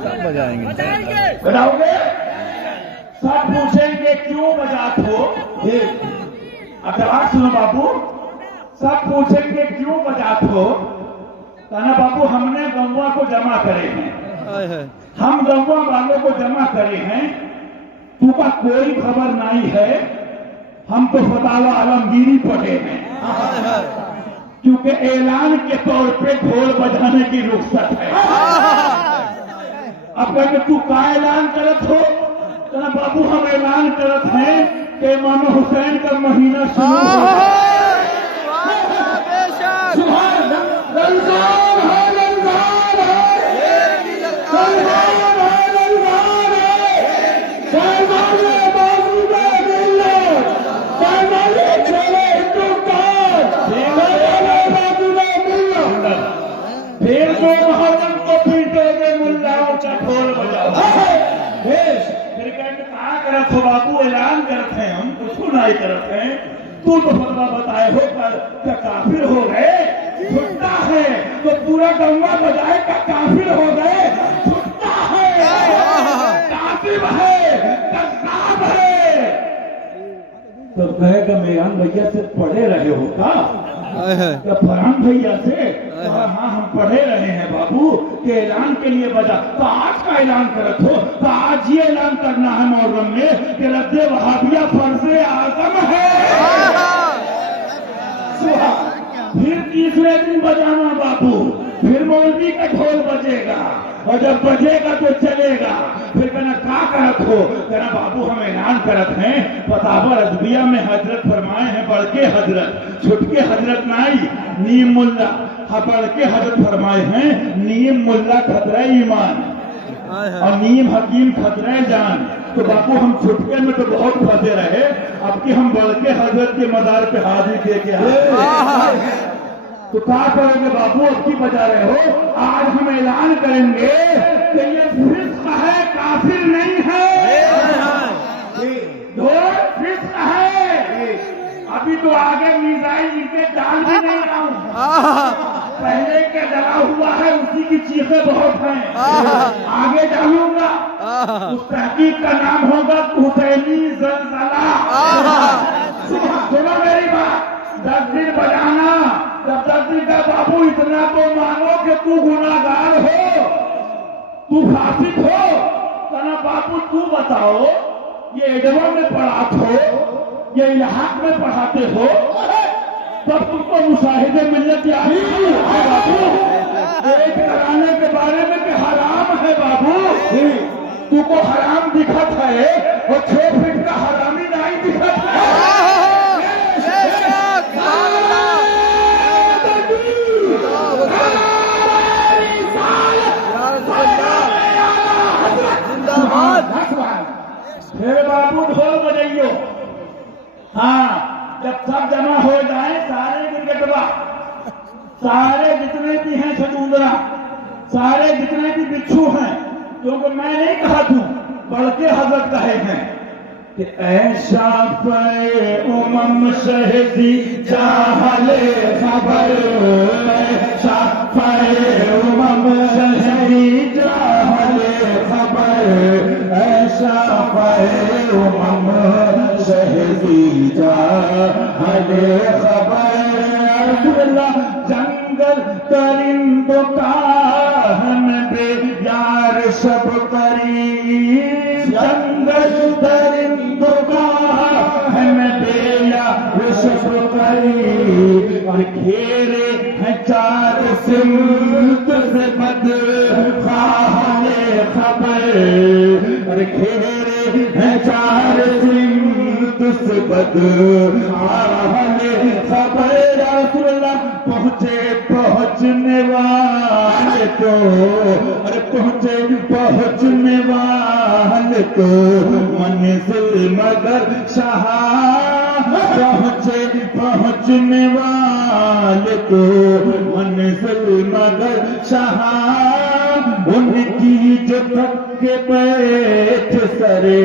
सब बजाएंगे। बजाओगे? सब पूछेंगे क्यों बजाते हो? अब जवाब सुनो बाबू। सब पूछेंगे क्यों बजाते हो? कहना बाबू हमने गौवा को जमा करे हैं, हम गौवा वालों को जमा करे हैं, तुका कोई खबर नहीं है, हम तो फतावा आलमगीरी पढ़े हैं, क्योंकि ऐलान के तौर पे ढोल बजाने की रुख्सत है। अब कहते तू का ऐलान करत हो? कहना बाबू हम ऐलान करत हैं कि इमाम हुसैन का महीना शुरू हो। फिर जो मोहर्रम को पीटोगे मुल्लाओं का ढोल बजाओ। फिर कहते कहा करत हो बाबू? ऐलान करते हैं हम, कुछ नहीं करते हैं। तू तो फतवा बताए हो क्या काफिर हो गए? छुट्टा है तो पूरा गंगा बजाए का काफिर हो गए? छुट्टा है, कातिब है, कज़्ज़ाब है। तो कहेगा मेरान भैया से पढ़े रहे हो का? क्या फरहान भैया से? हाँ हम पढ़े रहे हैं बाबू कि ऐलान के लिए बजा। तो आज का ऐलान करत हो? तो आज ये ऐलान करना है मुहर्रम में कि रद्दे वहाबिया फर्ज़े आज़म है। फिर तीसरे दिन बजाना बाबू, फिर मौलवी का ढोल बजेगा और जब बजेगा तो चलेगा। फिर कहना का करत हो? कहना बाबू हम ऐलान करत हैं, फतावा रज़विया में हजरत फरमाए हैं, बड़के हजरत, छुटके हजरत नहीं, नीम मुल्ला, हाँ बड़के हजरत फरमाए हैं नीम मुल्ला खतरा ईमान और नीम हकीम खतरा जान। तो बापू हम छुटके में तो बहुत फंसे रहे, अब कि हम बड़के हजरत के मदार पे हाजिर दे के आए। तो क्या करोगे बाबू? अब की बजा रहे हो? आज हम ऐलान करेंगे कि ये फिस्क है, काफिर नहीं है। ढोल फिस्क है। अभी तो आगे मिसाइल इनके डाल भी नहीं रहा हूं, पहले के डरा हुआ है उसी की चीखें बहुत हैं, आगे डालूंगा। उस तहकीक का नाम होगा हुसैनी ज़लज़ला। सुनो मेरी बात, 10 दिन बजाना। जब 10 दिन का बाबू इतना तो मानो कि तू गुनाहगार हो, तू फासिक हो। कहना बाबू तू बताओ, ये एडवा में पढ़ाते हो, ये इलाहाक में पढ़ाते हो, तब तुमको मुशाहिदे मिलत याद है बाबू? एक कराने के बारे में कि हराम है बाबू, तुमको हराम दिखत है और 6 फीट का हरामी नहीं दिखत है। फिर बाबू ढोल बजाइयो। हाँ जब सब जमा हो जाए सारे गिरगटवा, सारे जितने भी हैं सजूंदरा, सारे जितने भी बिच्छू हैं, क्योंकि मैं नहीं कहा तू, बड़के हजरत कहे हैं कि ऐसा पे उमम शहदी जाहले खबर, ऐसा पे उमम शहदी जाहले खबर, ऐसा पे उमम शहदी जाहले खबर। जंगल परिंदों का हम बेयार सब करीब, जंगल परिंदों का हम बेयार सब करीब, और घेरे हैं 4 सिमत से बदखाने खबर, और घेरे हैं 4 सिमत से बदखाने खबर। पहुंचने वाले तो, अरे पहुंचने वाले तो मंजिल मगर शाह, पहुंचने वाले तो मंजिल मगर शाह, उनकी जो थक के बैठ सरे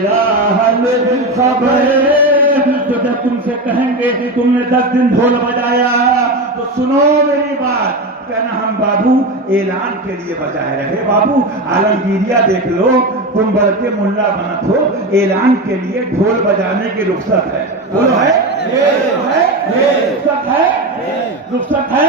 राहल खबर। तो जब तुमसे कहेंगे तुमने 10 दिन ढोल बजाया, तो सुनो मेरी बात, कहना हम बाबू ऐलान के लिए बजाए रहे। बाबू आलमगीरिया देख लो, तुम बढ़ के मुल्ला बनत हो, ऐलान के लिए ढोल बजाने की रुख्सत है। बोलो है? रुख्सत है? रुख्सत है?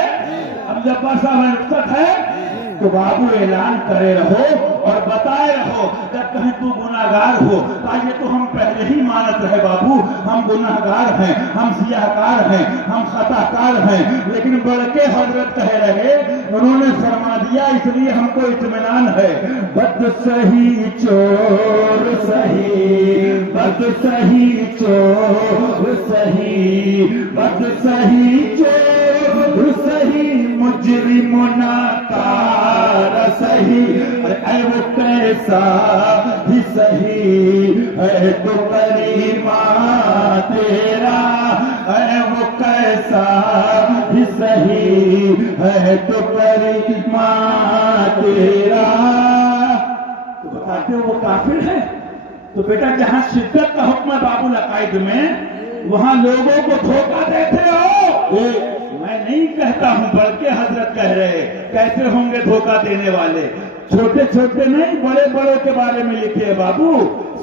अब जब साहब रुख्सत है तो बाबू ऐलान करे रहो और बताए रहो। जब कहीं तू गुनाहगार हो, ताकि तो हम पहले ही मानत रहे बाबू, हम गुनाहगार हैं, हम सियाहकार हैं, हम खताकार हैं, लेकिन बड़के हजरत कह रहे, उन्होंने फरमा दिया इसलिए हमको इत्मीनान है। बद सही चोर सही, बद सही चोर सही, बद सही चोर सही, मुजरिमुना कार सही, अरे वो कैसा भी सही है तो करीमा तेरा, अरे वो कैसा भी सही है तो करीमा तेरा। तो बताते हो वो काफिर है। तो बेटा जहां शिद्दत का हुक्म है बाबुल अकायद में, वहां लोगों को धोखा देते हो। मैं नहीं कहता हूं, बल्कि हजरत कह रहे, कैसे होंगे धोखा देने वाले? छोटे छोटे नहीं, बड़े बड़ों के बारे में लिखे बाबू,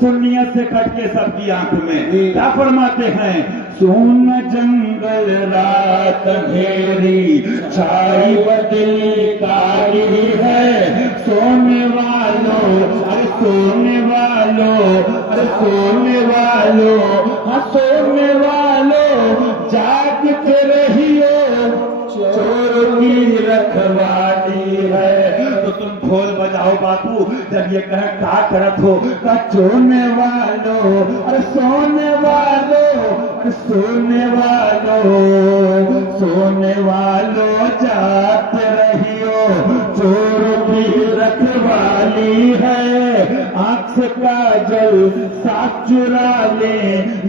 सुन्नियत से कट के सबकी आंख में क्या फरमाते हैं? सोन जंगल रात अंधेरी, छाई बदली कारी है, सोने वालों अरे सोने वालों, अरे सोने वालों, हाँ सोने वालों, जाग के रहियो, चोर की रखवाली है। तो तुम ढोल बजाओ बापू, जब ये कहे क्या करत हो, का चोने वालों, अरे सोने वालों, अरे सोने वालों, सोने वालों, जात रहियो, चोर की रखवाली है। आंख से काजल साथ चुरा ले,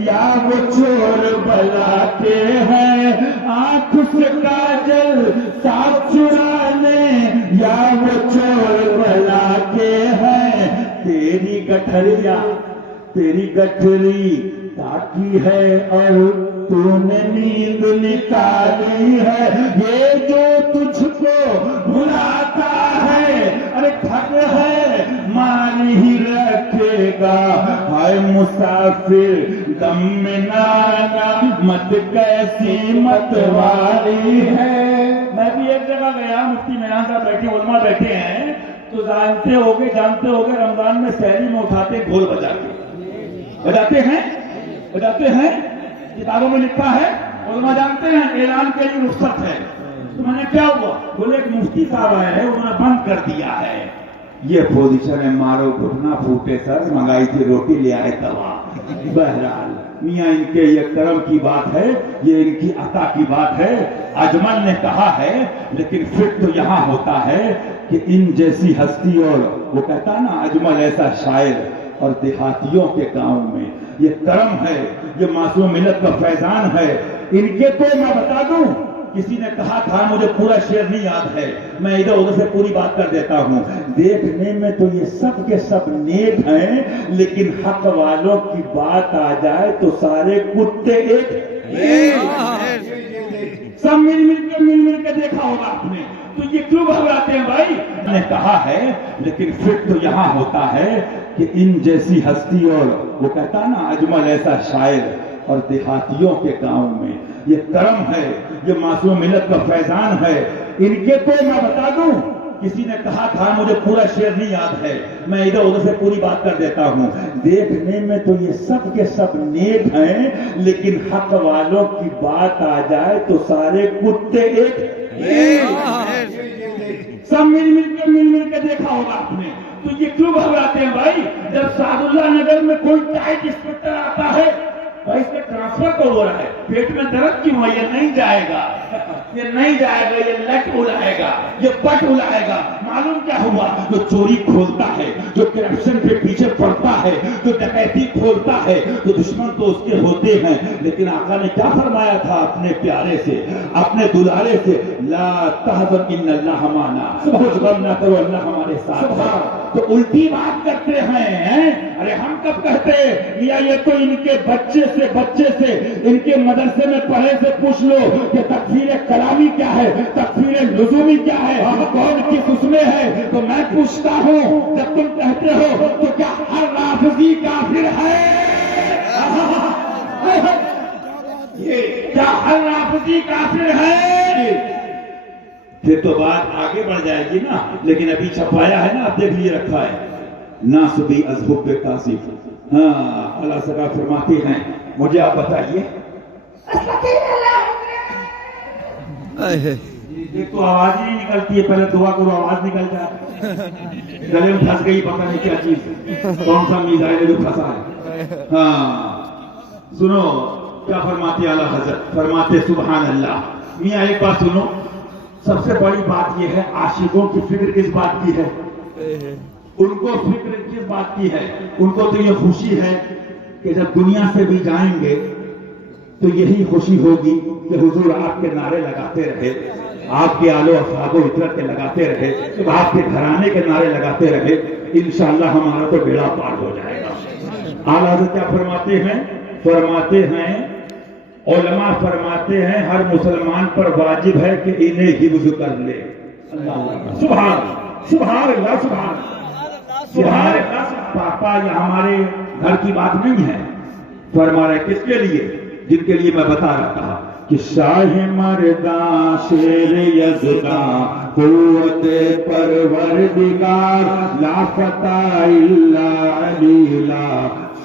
या वो चोर बला के है, आंख से काजल साथ चुरा ले, या वो चोर बला के है। तेरी गठरिया, तेरी गठरी ताकी है और तूने नींद निकाली है। ये जो तुझको भुलाता है, अरे ठग है, मान ही रखेगा। हाय मुसाफिर दम में नाना, मत कैसी मत वाली है। मैं भी एक जगह गया, मुफ्ती मीरान साहब बैठे, उलमा बैठे हैं, तो जानते होगे रमजान में शहरी में उठाते ढोल बजाते हैं, किताबों में लिखा है, उलमा जानते हैं ऐलान के लिए रुख्सत है। तो मैंने क्या हुआ, बोले एक मुफ्ती साहब आए हैं, उन्होंने बंद कर दिया है। ये पोजीशन है, मारो घुटना फूटे सर, मंगाई थी रोटी ले आए दवा। बहरहाल मियाँ इनके ये करम की बात है, ये इनकी अता की बात है। अजमल ने कहा है, लेकिन फिर तो यहाँ होता है कि इन जैसी हस्ती, और वो कहता ना अजमल ऐसा शायर, और देहातियों के गांव में ये करम है, ये मासूम मिलत का फैजान है। इनके तो मैं बता दूं, किसी ने कहा था, मुझे पूरा शेर नहीं याद है, मैं इधर उधर से पूरी बात कर देता हूं। देखने में तो ये सब के सब नेक हैं, लेकिन हक वालों की बात आ जाए तो सारे कुत्ते एक। सब मिल के देखा होगा आपने, तो ये क्यों घबराते हैं भाई? ने कहा है, लेकिन फिर तो यहाँ होता है कि इन जैसी हस्ती, और वो कहता ना अजमल ऐसा शायर, और देहातियों के गांव में ये करम है, ये मासूम मिलत का फैजान है। इनके तो मैं बता दूं, किसी ने कहा था, मुझे पूरा शेर नहीं याद है, मैं इधर उधर से पूरी बात कर देता हूं। देखने में तो ये सब के सब नेक हैं, लेकिन हक वालों की बात आ जाए तो सारे कुत्ते एक। सब मिल के देखा होगा आपने, तो ये क्यों घबराते हैं भाई? जब सादुल्ला नगर में कोई टाइट इंस्पेक्टर आता है, भाई इसमें ट्रांसफर तो हो रहा है, पेट में दर्द क्यों है? ये नहीं जाएगा, ये नहीं जाएगा, ये लट उड़ाएगा, ये पट उड़ाएगा। मालूम क्या हुआ, जो चोरी खोलता है, जो करप्शन के पीछे पड़ता है, जो डकैती खोलता है, तो दुश्मन तो उसके होते हैं, लेकिन आका ने क्या फरमाया था अपने प्यारे से, अपने दुलारे से, ला तहज़न इन्नल्लाह माना, कुछ गम ना करो, अल्लाह हमारे साथ है। तो उल्टी बात करते हैं। अरे हम कब कहते या ये तो इनके बच्चे से इनके मदरसे में पढ़े से पूछ लो कि तकफीर कलामी क्या है, तकफीर लुज़ूमी क्या है, कौन किस उसमें है। तो मैं पूछता हूँ, जब तुम कहते हो तो क्या हर राफिज़ी काफिर है? ये क्या हर राफिज़ी काफिर है? फिर तो बात आगे बढ़ जाएगी ना, लेकिन अभी छपाया है ना, आप देख लिए रखा है, नासबी अज़हुब पे कासिफ। हाँ, अल्लाह सका फरमाते हैं, मुझे आप बताइए, एक तो आवाज ही नहीं निकलती है, पहले दुआ करो आवाज निकल जाए, गले में फंस गई पता नहीं क्या चीज, कौन सा मीज़ाइल जो फंसा है। हाँ सुनो क्या फरमाते आला हज़रत, फरमाते सुभान अल्लाह। मियाँ एक बात सुनो, सबसे बड़ी बात यह है, आशिकों की फिक्र किस बात की है? उनको फिक्र किस बात की है? उनको तो ये खुशी है कि जब दुनिया से भी जाएंगे तो यही खुशी होगी कि हुजूर आपके नारे लगाते रहे, आपके आलो असहाबो इतरत के लगाते रहे, आपके घराने के नारे लगाते रहे, इंशाअल्लाह हमारा तो बेड़ा पार हो जाएगा। आला हज़रत क्या फरमाते हैं, उलमा फरमाते हैं, हर मुसलमान पर वाजिब है कि इन्हें हिफ्ज़ कर ले। सुभान सुभान अल्लाह, सुभान अल्लाह। पापा ये हमारे घर की बात नहीं है, फरमा रहे किसके लिए? जिनके लिए मैं बता रहा था कि शाह मर्दा शेर यज़दा कुव्वत परवरदिगार, ला फता इल्ला अलीला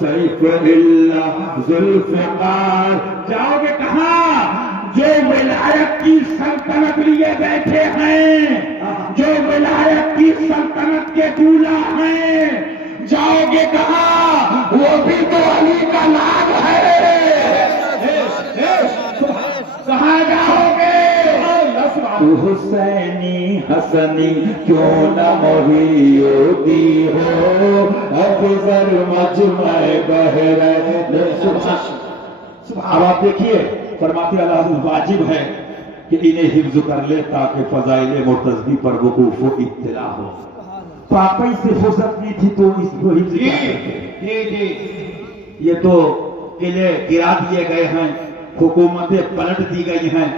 सैफ इल्ला ज़ुल्फ़िकार। जाओगे कहाँ? जो विलायत की सल्तनत लिए बैठे हैं, जो विलायत की सल्तनत के दूल्हा हैं, जाओगे कहाँ? वो भी तो अली का नाम है। कहाँ जाओगे? हुसैनी हसनी क्यों न मोहियोगी हो, अफजल मजमे बहरे। अब आप देखिए, फरमाते अल्लाह वाजिब है कि इन्हें हिफ्ज़ कर ले ताकि फज़ाइल मुर्तज़ी पर वक़ूफ़ इत्तिला हो। पापई से फुर्सत नहीं थी तो इसको हिफ्ज़ क्या करते? ये तो किले गिरा दिए गए हैं, हुकूमतें पलट दी गई हैं,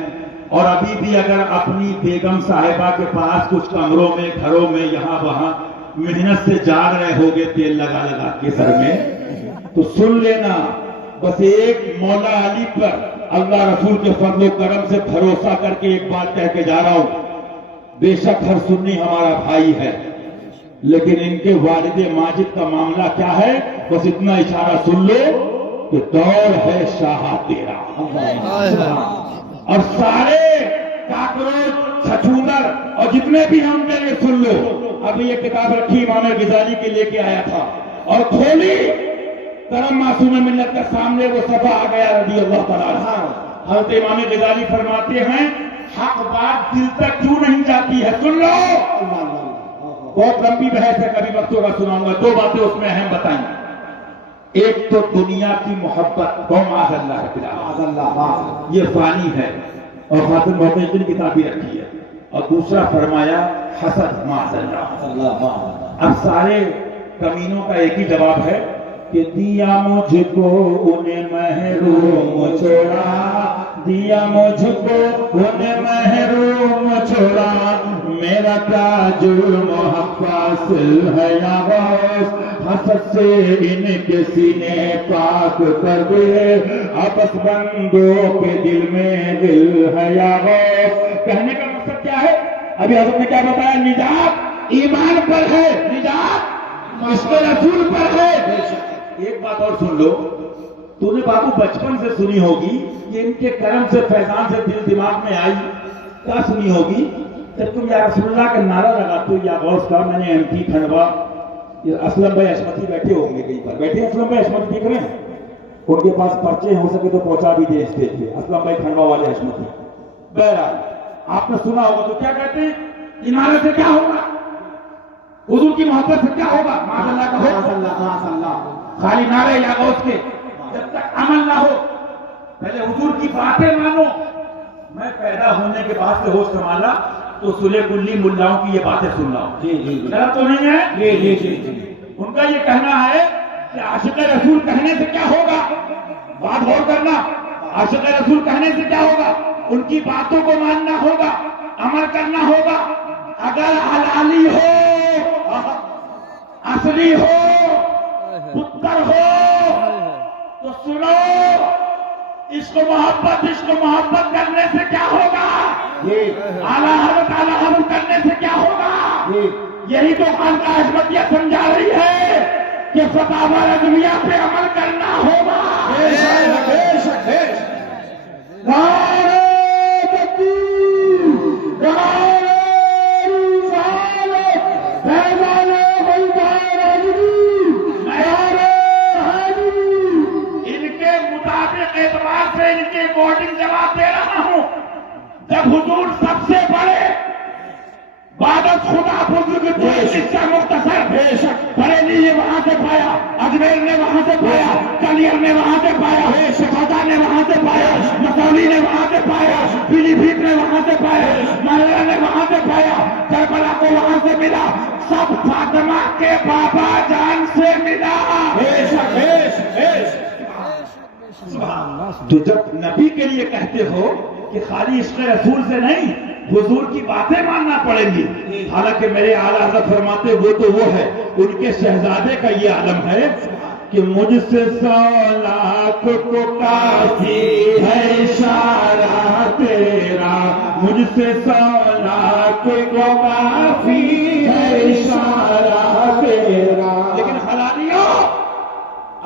और अभी भी अगर अपनी बेगम साहिबा के पास कुछ कमरों में, घरों में, यहाँ वहां मेहनत से जाग रहे होगे तेल लगा लगा के सर में, तो सुन लेना, बस एक मौला अली पर अल्लाह रसूल के फज़ल करम से भरोसा करके एक बात कह के जा रहा हूं, बेशक हर सुन्नी हमारा भाई है, लेकिन इनके वालिद माजिद का मामला क्या है, बस इतना इशारा सुन लो कि दौर है शाह तेरा। और सारे काकरोच, छछूंदर और जितने भी हम देंगे सुन लो। अभी ये किताब रखी इमाम ग़ज़ाली के लेके आया था और खोली, करम मासूम मिल्लत के सामने वो सफा आ गया रज़ी अल्लाह तआला अन्हु। हज़रत इमाम ग़ज़ाली फरमाते हैं, हक बात दिल तक क्यों नहीं जाती है? सुन लो, बहुत लंबी बहस है, कभी वक्त होगा सुनाऊंगा। दो बातें उसमें अहम बताई। एक तो दुनिया की मोहब्बत, ये फानी है, और खातिम बहुत दिन किताब भी रखी है, और दूसरा फरमाया हसद माज़ल्लाह। अब सारे कमीनों का एक ही जवाब है कि दिया मुझको उन्हें महरूम छोड़ा, दिया मुझको उन्हें महरूम छोड़ा, मेरा क्या जुर्म हासिल है या गौस, हसद से इनके सीने पाक कर दे, आपस बंदों के दिल में दिल है या गौस। कहने का मकसद क्या है? अभी हज़रत ने क्या बताया? निजात ईमान पर है, निजात इसके रसूल पर है। एक बात और सुन लो, तूने बाबू बचपन से सुनी होगी, ये इनके करम से फैजान से दिल दिमाग में आई, क्या सुनी होगी? जब तुम या रसूलुल्लाह का नारा लगाते हो या गौस का, मैंने एमपी खंडवा, ये असलम भाई अशमती बैठे होंगे, कई बार बैठे असलम भाई अशमती देख रहे हैं, उनके पास पर्चे हो सके तो पहुंचा भी दे स्टेज पे, असलम भाई खंडवा वाले अशमती। बहरहाल आपने सुना होगा, तो क्या कहते हैं, इनारे से क्या होगा? حضور کی محبت سے کیا ہوگا؟ ماشاءاللہ کہو، خالی نعرے یا غوث کے، جب تک عمل نہ ہو پہلے حضور کی باتیں مانو. میں پیدا ہونے کے بعد سے ہوش سنبھالا تو سلے کلی ملاؤں کی یہ باتیں سن رہا ہوں. غلط تو نہیں ہے؟ ان کا یہ کہنا ہے کہ عاشق رسول کہنے سے کیا ہوگا؟ بات غور کرنا. عاشق رسول کہنے سے کیا ہوگا؟ ان کی باتوں کو ماننا ہوگا، عمل کرنا ہوگا. اگر حلالی ہو، اصلی ہو، پتر ہو تو سنو، عشق و محبت کرنے سے کیا ہوگا؟ اعلیٰ حضرت کرنے سے کیا ہوگا؟ یہی تو خانقاہ احمدیہ سمجھا رہی ہے کہ فتاوی رضویہ پہ عمل کرنا ہوگا. ان کے مطابق اعتبار سے ان کے بورڈنگ جواب دے رہا ہوں. جب حضور سب سے بڑے عبادت خدا بزرگ سے مختصر بریلی نے وہاں سے پایا، اجمیر نے وہاں سے پایا، کلیر نے وہاں سے پایا، شہزادہ نے وہاں سے پایا، مسولی نے وہاں سے پایا، پیلی بھیت نے وہاں سے پایا، مالیا نے وہاں سے پایا، کربلا کو وہاں سے ملا، سب فاطمہ کے بابا جان سے ملا. تو جب نبی کے لیے کہتے ہو کہ خالی عشق رسول سے نہیں، حضور کی باتیں ماننا پڑیں گی. حالانکہ میرے اعلیٰ حضرت فرماتے وہ تو وہ ہے، ان کے شہزادے کا یہ عالم ہے کہ مجھ سے 100 لاکھ کو کافی ہے اشارہ تیرا، مجھ سے 100 لاکھ کو کافی ہے اشارہ تیرا. لیکن حلالیوں،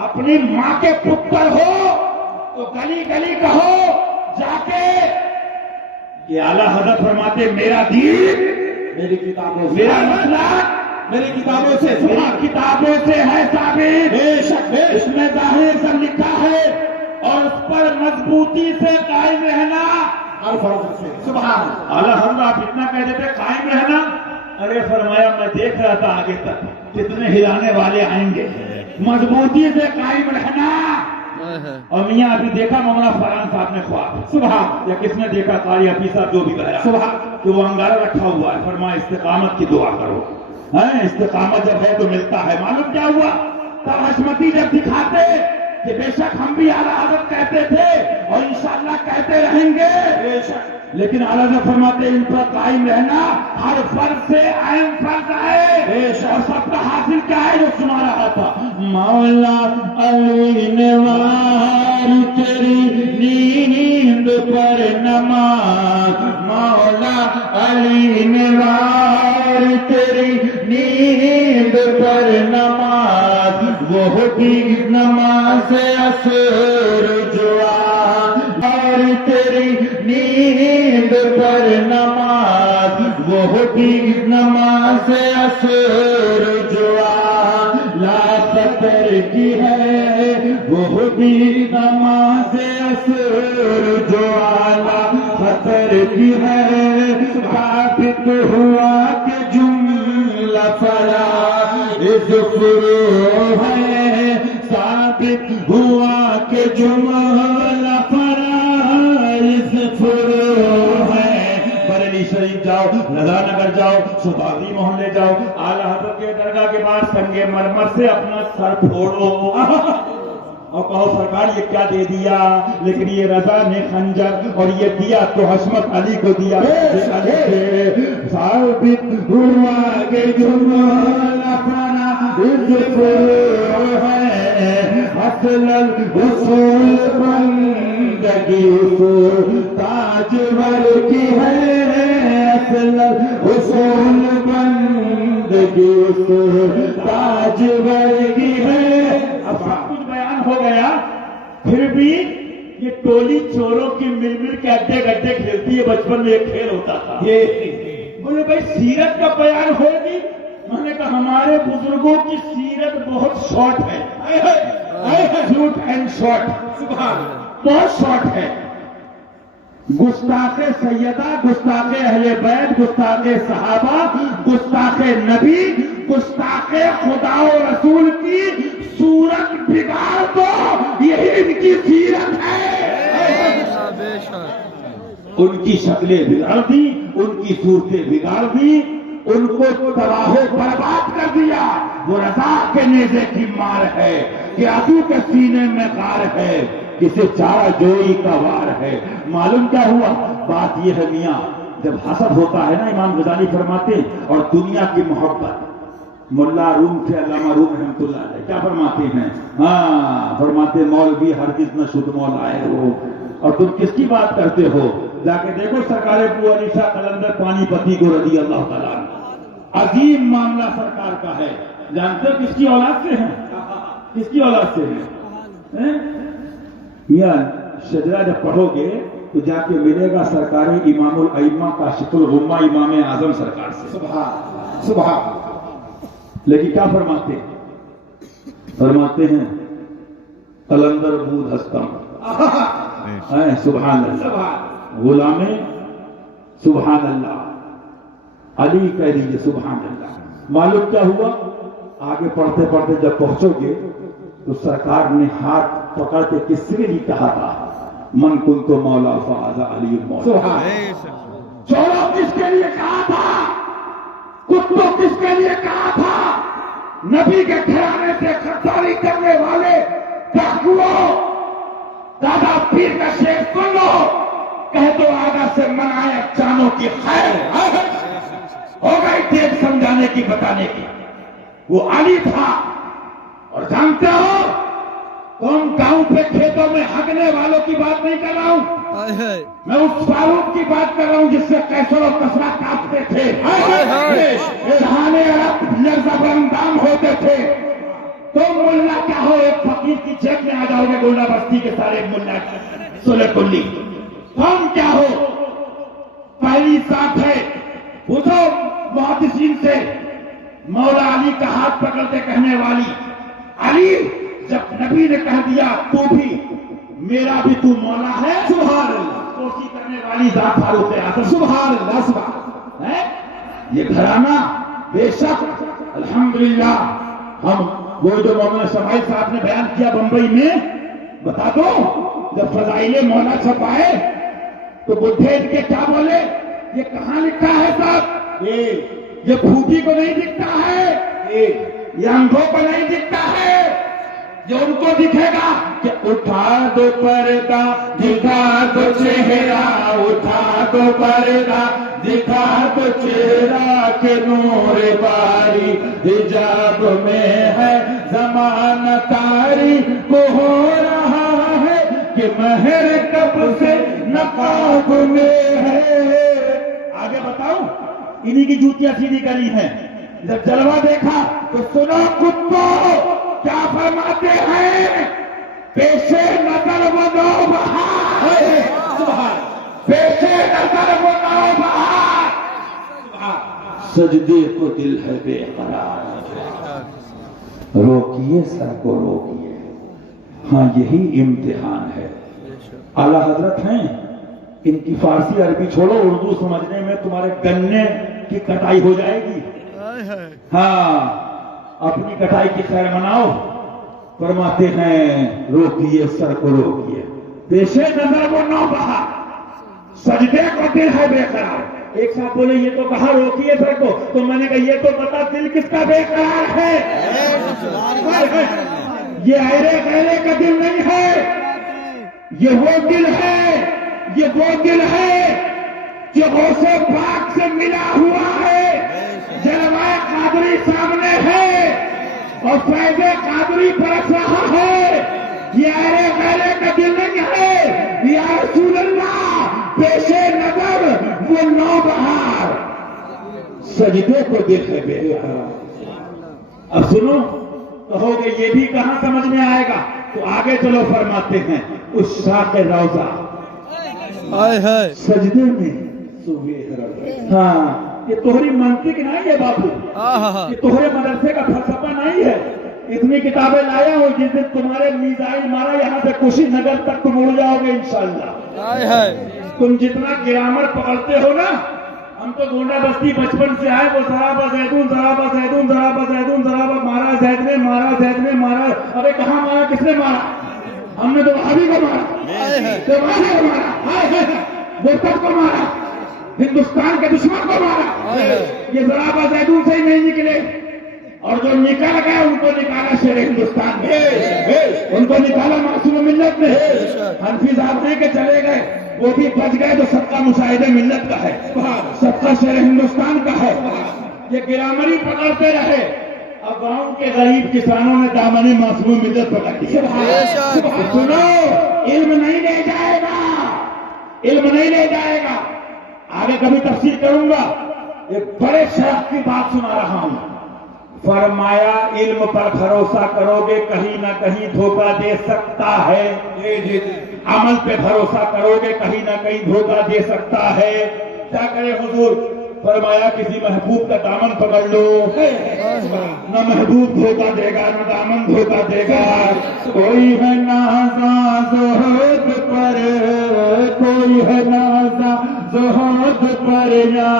اپنی ماں کے پتر ہو تو گلی گلی کہو جا کے کہ اعلیٰ حضرت فرماتے میرا دین میری کتابوں سے، میرا مسئلہ میری کتابوں سے، کتابوں سے ہے ثابت. بے شک اس میں ظاہر سب لکھا ہے اور اس پر مضبوطی سے قائم رہنا. سبحان اعلیٰ حضرت آپ اتنا کہہ دیتے قائم رہنا. ارے فرمایا میں دیکھ رہا تھا آگے تک کتنے ہلانے والے آئیں گے. مضبوطی سے قائم رہنا. اور میاں ابھی دیکھا مولانا فرحان صاحب نے خواب، سبحان، یا کس نے دیکھا قاری حفیظ صاحب جو بھی کہہ رہا، سبحان، کہ وہ انگارہ رکھا ہوا ہے. فرمایا استقامت کی دعا کرو. استقامت جب ہے تو ملتا ہے. معلوم کیا ہوا؟ تب حشمتی جب دکھاتے کہ بے شک ہم بھی اعلیٰ حضرت کہتے تھے اور انشاءاللہ کہتے رہیں گے، لیکن اعلیٰ حضرت فرماتے ان پر قائم رہنا ہر فرض سے اہم فرض ہے. اور سب کا حاصل کیا ہے جو سنا رہا تھا، مولا علی نے وار تیری نیند پر نماز، مولا علی نے وار تیری نیند پر نماز، وہ بھی نماز عصر جوا، اور تیری نیند پر نماز، وہ بھی نماز عصر جوا، لا خطر کی ہے وہ بھی نماز عصر جوا، لا خطر کی ہے. ثابت ہوا کہ جملہ فرائض فرو ہے، ثابت ہوا کہ جملہ فرائض فرو ہے. بریلی شریف جاؤ، رضا نگر جاؤ، شہبازی محلے جاؤ، اعلیٰ حضرت کے درگاہ کے بعد سنگ مرمر سے اپنا سر پھوڑو اور کہو سرکار یہ کیا دے دیا، لیکن یہ رضا نے خنجر اور یہ دیا تو حشمت علی کو دیا. ثابت ہوا کہ جملہ فرائض فرو ہے، اصل اصول بندگی اصول تاجور کی ہے، اصل اصول بندگی اصول تاجور کی ہے. اب سب کچھ بیان ہو گیا، پھر بھی یہ ٹولی چوروں کی مل مل کے اڈے گڈے کھیلتی ہے. بچپن میں ایک کھیل ہوتا تھا. بولے بھائی سیرت کا بیان ہوگی. میں نے کہا ہمارے بزرگوں کی سیرت بہت شارٹ ہے، شارٹ اینڈ شارٹ، بہت شارٹ ہے. گستاخ سیدہ، گستاخ اہل بیت، گستاخ صحابہ، گستاخ نبی، گستاخ خدا و رسول کی صورت بگاڑ دو، یہی ان کی سیرت ہے۔ ان کی شکلیں بگاڑ دی، ان کی صورتیں بگاڑ دی، ان کو تباہ و برباد کر دیا۔ وہ رضا کے نیزے کی مار ہے کہ عدو کے سینے میں غار ہے، کسے چارہ جوئی کا وار ہے۔ معلوم کیا ہوا؟ بات یہ ہے میاں، جب حسد ہوتا ہے نا، امام غزالی فرماتے ہیں، اور دنیا کی محبت، ملا روم سے علامہ روم رحمۃ اللہ علیہ کیا فرماتے ہیں؟ ہاں فرماتے مولوی ہرگز نہ شد مولائے ہو، اور تم کس کی بات کرتے ہو؟ جا کے دیکھو سرکار ابو علی شاہ قلندر پانی پتی کو رضی اللہ تعالیٰ عنہ، عظیم معاملہ سرکار کا ہے۔ جانتے ہو کس کی اولاد سے ہیں؟ کس کی اولاد سے ہیں؟ میاں شجرہ جب پڑھو گے تو جا کے ملے گا سرکار امام الائمہ کاشف الغمہ امام اعظم سرکار سے۔ سبحان سبحان۔ لیکن کیا فرماتے ہیں؟ فرماتے ہیں قلندر بود ہستم، سبحان اللہ، غلام سبحان اللہ، علی کہہ دیجیے سبحان اللہ۔ معلوم کیا ہوا؟ آگے پڑھتے پڑھتے جب پہنچو گے تو سرکار نے ہاتھ پکڑ کے کس سے نہیں کہا تھا؟ من کنت مولا فہذا علی مولا۔ چورو کس کے لیے کہا تھا؟ کتوں کس کے لیے کہا تھا؟ نبی کے گھرانے سے غداری کرنے والے ڈاکوؤں، دادا پیر کا شعر سن لو، کہہ دو آگا سے منائے چانوں کی خیر، ہو گئی دیر سمجھانے کی بتانے کی۔ وہ علی تھا، اور جانتے ہو تم گاؤں پہ کھیتوں میں ہگنے والوں کی بات نہیں کر رہا ہوں، میں اس فاروق کی بات کر رہا ہوں جس سے قیصر و کسریٰ کاپتے تھے، جہان عرب لرزہ برندام ہوتے تھے۔ تم ملا کیا ہو، ایک فقیر کی جیب میں آ جاؤ گے گولڈا بستی کے سارے ملا سولے کلی۔ تم کیا ہو؟ پہلی ساتھ ہے پوچھو محدثین سے، مولا علی کا ہاتھ پکڑتے کہنے والی، علی جب نبی نے کہہ دیا تو بھی میرا بھی تو مولا ہے، سبحان اللہ، کوشش کرنے والی ذات فاروق اعظم، سبحان اللہ سبحان ہے۔ یہ گھرانہ بے شک الحمدللہ، ہم وہ جو مولانا شمائل صاحب نے بیان کیا بمبئی میں، بتا دو جب فضائل مولا چھپائے تو بدھے کے کیا بولے؟ یہ کہاں لکھا ہے صاحب؟ یہ بھوتی کو نہیں دکھتا ہے، یہ انگوں کو نہیں دکھتا ہے، جو ان کو دکھے گا کہ اٹھا دو پردہ دکھا دو چہرہ، اٹھا دو پردہ دکھا دو چہرہ، کہ نور باری حجاب میں ہے زمانہ تاری کو ہو رہا ہے، کہ مہر کب سے نقاب میں ہے۔ آگے بتاؤ، انہی کی جوتیاں سیدھی کری ہیں۔ جب جلوہ دیکھا تو سنو کتوں کیا فرماتے ہیں، پیش نظر وہ نو بہار، پیش نظر وہ نو بہار، سجدے کو دل ہے بے قرار، روکیے سر کو روکیے، ہاں یہی امتحان ہے۔ اعلیٰ حضرت ہیں، ان کی فارسی عربی چھوڑو، اردو سمجھنے میں تمہارے گنے کی کٹائی ہو جائے گی۔ ہاں اپنی کٹائی کی خیر مناؤ۔ فرماتے ہیں روکیے سر کو روکیے، پیش نظر وہ نو بہار، سجدے کو دل ہے بے قرار۔ ایک صاحب بولے یہ تو کہا روکیے سر کو، تو میں نے کہا یہ تو بتا دل کس کا بے قرار ہے؟ یہ ایرے غیرے کا دل نہیں ہے، یہ وہ دل ہے، یہ وہ دل ہے جو غوث پاک سے ملا ہوا ہے، جلوہ قادری سامنے ہے اور فیض قادری برس رہا ہے۔ یہ ایرے غیرے کا دل نہیں ہے، یا رسول اللہ پیش نظر وہ نو بہار، سجدے کو دل ہے بے قرار۔ اب سنو، کہو گے یہ بھی کہاں سمجھ میں آئے گا؟ تو آگے چلو، فرماتے ہیں اس شاق روضہ سجدے میں ہاں، یہ توہری منطق نہیں ہے بابو، یہ توہرے مدرسے کا فلسفہ نہیں ہے۔ اتنی کتابیں لایا ہو جس دن تمہارے میزائل مارا یہاں سے کشی نگر تک تم اڑ جاؤ گے انشاءاللہ۔ تم جتنا گرامر پکڑتے ہو نا، ہم تو گونڈا بستی بچپن سے آئے، وہ ذرا زیدون ذرا زیدون ذرا زیدون ذرا مارا زید نے مارا. ارے کہاں مارا، کس نے مارا؟ ہم نے تو وہابی کو مارا، دیوبندی کو مارا، مرتد کو مارا، ہندوستان کے دشمن کو مارا. یہ ذرا زیدون سے ہی نہیں نکلے، اور جو نکال گئے ان کو نکالا شیر ہندوستان میں، ان کو نکالا معصوم ملت میں. حنفی صاحب نہیں کہ چلے گئے، وہ بھی بچ گئے تو سب کا مشاہدہ ملت کا ہے، سب کا شیر ہندوستان کا ہے. یہ گرامری پکڑتے رہے، اب گاؤں کے غریب کسانوں نے دامن معصوم ملت پکڑ دی. سنو، علم نہیں لے جائے گا، علم نہیں لے جائے گا. آگے کبھی تفصیل کروں گا. ایک بڑے شیخ کی بات سنا رہا ہوں. فرمایا علم پر بھروسہ کرو گے کہیں نہ کہیں دھوکہ دے سکتا ہے، عمل پہ بھروسہ کرو گے کہیں نہ کہیں دھوکہ دے سکتا ہے. کیا کرے حضور؟ فرمایا کسی محبوب کا دامن پکڑ لو، نہ محبوب دھوکہ دے گا نہ دامن دھوکہ دے گا. کوئی ہے نازاں زہد پر، کوئی ہے نازاں زہد پر، یا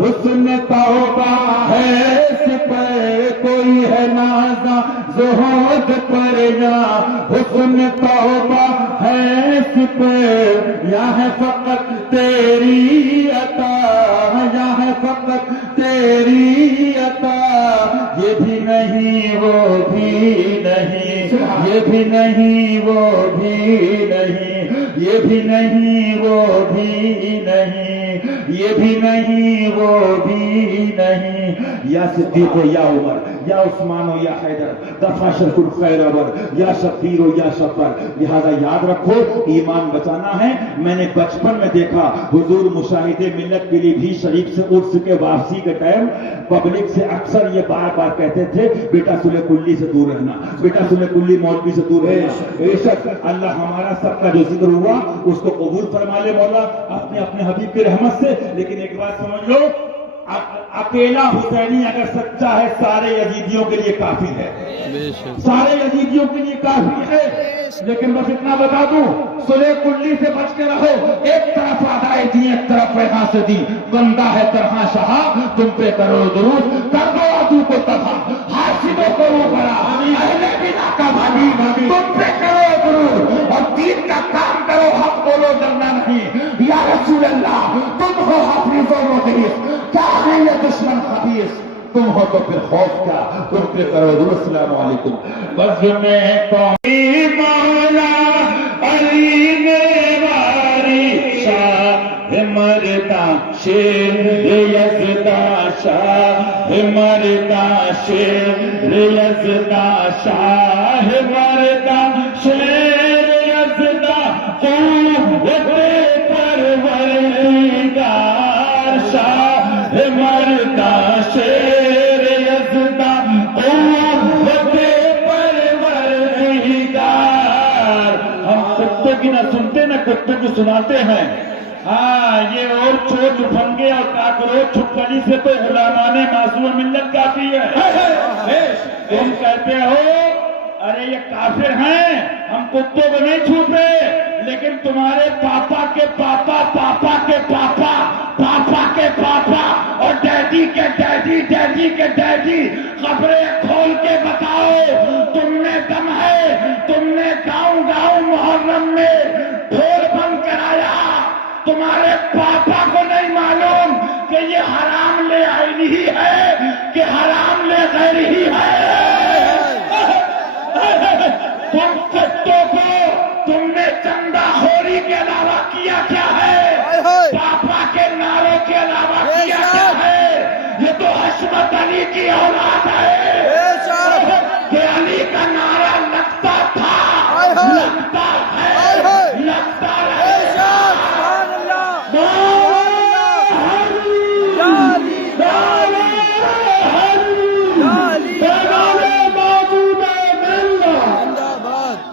حسن توبہ ہے اس پر. کوئی ہے نازاں زہد پر، یا حسن توبہ ہے اس پر. یا ہے فقط تیری عطا، یا ہے فقط تیری عطا. یہ بھی نہیں وہ بھی نہیں، یہ بھی نہیں وہ بھی نہیں، یہ بھی نہیں وہ بھی نہیں، یہ بھی نہیں وہ بھی نہیں. یا صدیق یا عمر، یا عثمان یا حیدر، دفع شرف الخیر ابر، یا شبیر یا شبر. لہذا یاد رکھو، ایمان بچانا ہے. میں نے بچپن میں دیکھا حضور مشاہدے ملت کے لیے بھی شریف سے عرس کے واپسی کے ٹائم پبلک سے اکثر یہ بار بار کہتے تھے، بیٹا سلح کلی سے دور رہنا، بیٹا سلح کلی مولوی سے دور رہنا. بے شک اللہ ہمارا سب کا جو ذکر ہوا اس کو قبول فرما لے مولا اپنے اپنے حبیب کی رحمت سے. لیکن ایک بات سمجھ لو، اکیلا حسینی اگر سچا ہے سارے یزیدیوں کے لیے کافی ہے، سارے یزیدیوں کے لیے کافی ہے. لیکن بس اتنا بتا دوں، سلح کلی سے بچ کے رہو. ایک طرف آدھائے دی، ایک طرف یہاں سے دی. بندہ ہے طرح شہا، تم پہ کرو درود، کر دو عدو کو تباہ، حاسدوں کو وہ بڑا، اہل بنا کا بھائی، تم پہ کرو درود اور دین کا کام کرو. حق بولو، ڈرنا نہیں. یا رسول اللہ تم ہو حافظ و مدرس، کیا ہے یہ دشمن خبیث؟ تم ہو تو پھر خوف کیا، تم پہ کرو درود. السلام علیکم. بس میں قومی مولا علی نے واری شاہ مردہ شیر یزدہ، شاہ مردہ شیر یزدہ، شاہ مردہ شیر یزدہ، قوت پروردگار. شاہ مردہ شیر یزدہ، قوت پروردگار. ہم کتے کی نہ سنتے نہ کتے کی سناتے ہیں. ہاں یہ اور چوٹ بھنگے اور کاکروچ چھپکلی سے تو غلامان معصوم ملت کافی ہے. تم کہتے ہو ارے یہ کافر ہیں، ہم کتوں کو نہیں چھوتے، لیکن تمہارے پاپا کے پاپا، پاپا کے پاپا، پاپا کے پاپا اور ڈیڈی کے ڈیڈی، ڈیڈی کے ڈیڈی خبریں کھول کے بتاؤ، تم میں دم ہے. تم نے گاؤں گاؤں محرم میں ڈھول بند کرایا. تمہارے پاپا کو نہیں معلوم کہ یہ حرام لے عینی ہی ہے کہ حرام لے غیر ہی ہے. تم کتوں کو تم نے چندہ خوری کے علاوہ کیا کیا ہے؟ پاپا کے نعرے کے علاوہ کیا کیا ہے؟ یہ تو حشمت علی کی اولاد ہے کہ علی کا نعرہ لگتا تھا، لگتا ہے، لگتا رہے.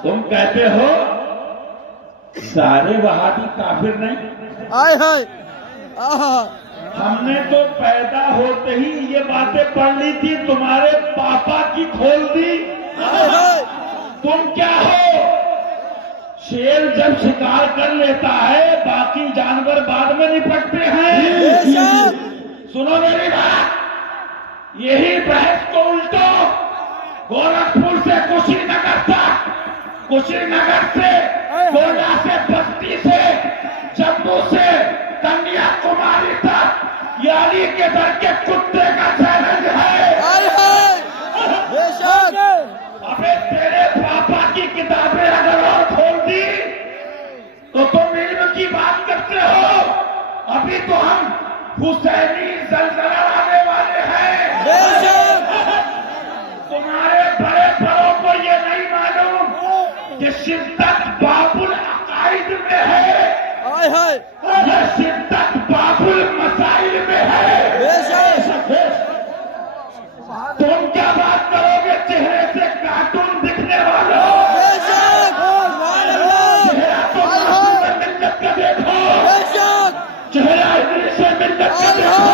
تم کہتے ہو سارے وہابی کافر نہیں. ہم نے تو پیدا ہوتے ہی یہ باتیں پڑھ لی تھی، تمہارے پاپا کی کھول دی. تم کیا ہو؟ شیر جب شکار کر لیتا ہے باقی جانور بعد میں نپٹتے ہیں. सुनो मेरी बात, यही बहस को उल्टो गोरखपुर से कुशीनगर तक, कुशीनगर से गोला से बस्ती से जम्मू से कन्याकुमारी तक ये अली के दर के कुत्ते का चैलेंज है। अबे तेरे पापा की किताबें अगर और खोल दी तो तुम इल्म की बात करते हो। अभी तो हम हुसैनी जलजला आने वाले हैं। तुम्हारे बड़े बड़ों को ये नहीं मालूम कि शिद्दत बाबुल अकाइद में है, ये शिद्दत बाबुल मसाइल में है। तुम क्या बात करोगे चेहरे से कार्टून दिखने वालों? चेहरा तो मिल्लत का देखो, चेहरा इंग्लिश से मिल्लत का देखो,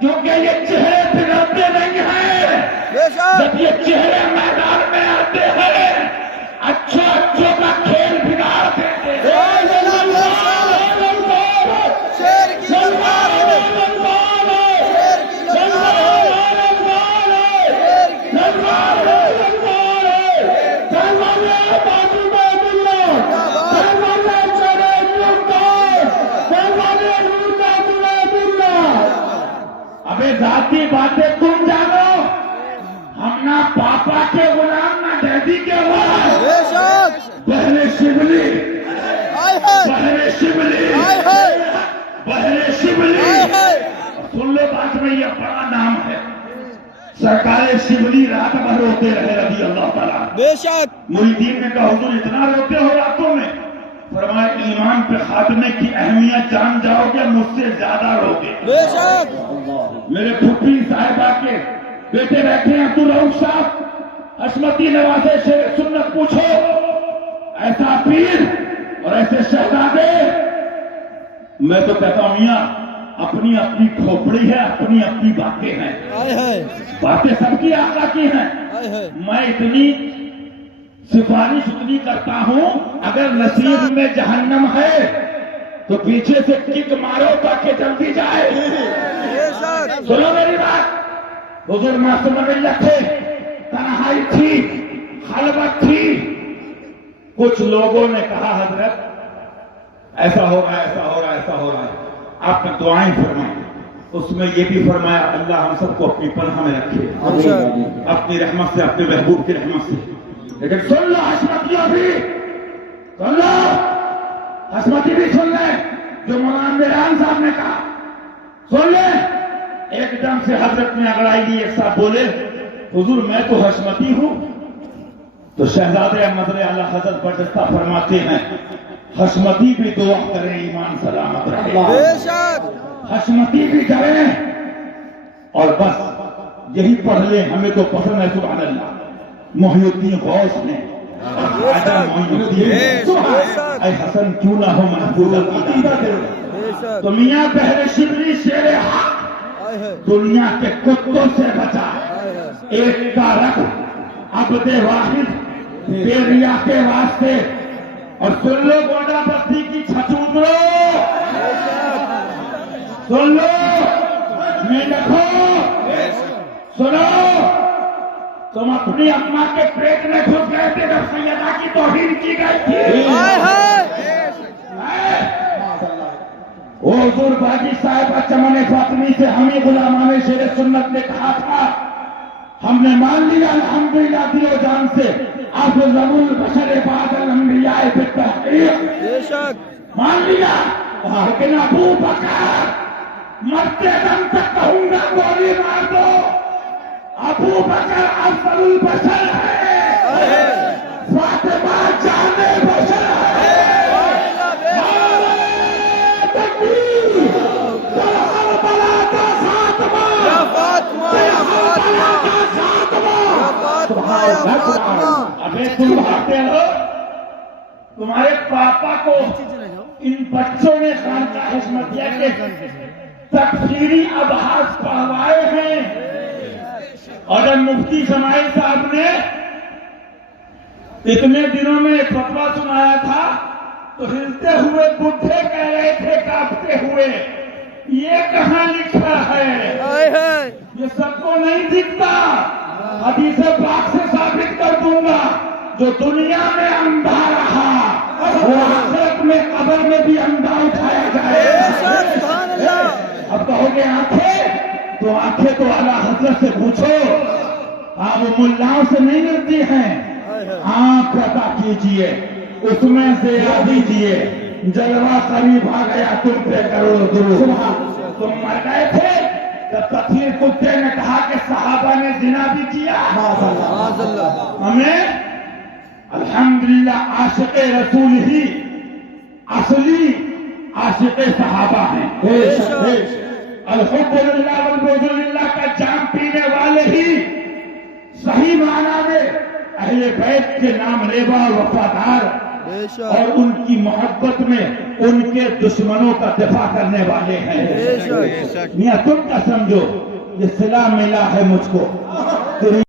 क्योंकि ये चेहरे बिगड़ते नहीं हैं। जब ये चेहरे मैदान में आते हैं अच्छो अच्छो का खेल बिगाड़ देते हैं। अबे जाती बातें तुम जानो, हम ना पापा के गुलाम ना डैडी के गुलाम। बहरे शिवली, बहरे शिवली, बहरे शिवली। सुन लो बात में, ये बड़ा नाम है। सरकार शिवली रात भर रोते रहे रजी अल्लाह ताला। बेशक मुरीदीन ने कहा हुजूर इतना रोते हो रातों में? फरमाया ईमान पे खात्मे की अहमियत जान जाओगे मुझसे ज्यादा रोगे। बेशक मेरे फुफी साहिबा के बेटे बैठे हैं अब्दुल रऊफ साहब, हशमती नवाज़े शेर सुन्नत पूछो, ऐसा पीर और ऐसे शहजादे। मैं तो कहता हूं मियां अपनी अपनी खोपड़ी है, अपनी अपनी बातें हैं, बातें सबकी आका की हैं। मैं इतनी सिफारिश उतनी करता हूं, अगर नसीब में जहन्नम है तो पीछे से किक मारो ताकि जल्दी जाए। सुनो मेरी बात, हुजूर मासूम मिल्लत थे, तन्हाई थी, खलबत थी। कुछ लोगों ने कहा हजरत ऐसा हो रहा है, ऐसा हो रहा है, ऐसा हो रहा है, आपने दुआएं फरमाई। उसमें ये भी फरमाया अल्लाह हम सबको अपनी पनाह में रखे, अपनी रहमत से, अपने महबूब की रहमत से। लेकिन सुन लो हशमतियों भी, सुन लो हशमती भी सुन ले जो मौलाना मेरान साहब ने कहा, सुन ले। एकदम से हजरत ने अगड़ाई दी, एक साहब बोले हुजूर मैं तो हशमती हूं। तो शहजादे अहमद आला हजरत बरजस्ता फरमाते हैं हशमती भी दुआ करें ईमान सलामत रहे, हशमती भी करें और बस यही पढ़ ले, हमें तो पसंद है सुभान अल्लाह। मोहिउद्दीन गौस ने हसन क्यों ना हो महफूज अकीदा दे। तो मियां बहरे शिवली शेरे हक दुनिया के कुत्तों से बचा, एक का रख अब्दे वाहिद बेरिया के वास्ते। और सुन लो गोंडा बस्ती की छछूंदरो, सुन लो मेंढको, सुनो तुम अपनी अम्मा के पेट में घुस गए थे जब सैयदा की तौहीन की गई थी। वो हुजूर बाजी साहिबा चमन फातिमी से हमें गुलामाने शेर सुन्नत ने कहा था, हमने मान लिया अल्हम्दुलिल्लाह दिलो जान से आप ज़रूर बशर बादल अंबिया बेशक मान लिया। लेकिन अबू बकर मरते दम तक कहूंगा गोली मार दो, अबू बकर अफजलुल बशर है, फातिमा जाने बशर है। अबे तुम भागते हो, तुम्हारे पापा को इन बच्चों ने खानका हशमतिया के तकफीरी अबहास पढ़वाए हैं। और जब मुफ्ती समाइल साहब ने इतने दिनों में फतवा सुनाया था तो हिलते हुए बुढ़े कह रहे थे, कांपते हुए ये कहाँ लिखा है? ये सबको नहीं दिखता। अभी से पाक से साबित कर दूंगा, जो दुनिया में अंधा रहा वो आखिरत में कब्र में भी अंधा उठाया जाएगा। अब कहोगे आंखें, तो आंखें तो आला हजरत से पूछो। आप मुल्लाओं से नहीं मिलती हैं। आंख अता कीजिए, उसमें से आ दीजिए, जलवा करीब आ गया, तुम पे करो दुरूद। तुम मर गए थे तब तकलीफ कुत्ते ने कहा कि सहाबा ने जिना भी किया। हमें अल्हम्दुलिल्लाह आशिक़े रसूल ही असली आशिक़े सहाबा हैं। अल्हम्दुलिल्लाह वल्बुज़ुलिल्लाह का जाम पीने वाले ही सही माना में अहले बैत के नाम लेवा वफादार और उनकी मोहब्बत में उनके दुश्मनों का दिफा करने वाले हैं। मियां तुम क्या समझो, ये सिला मिला है मुझको।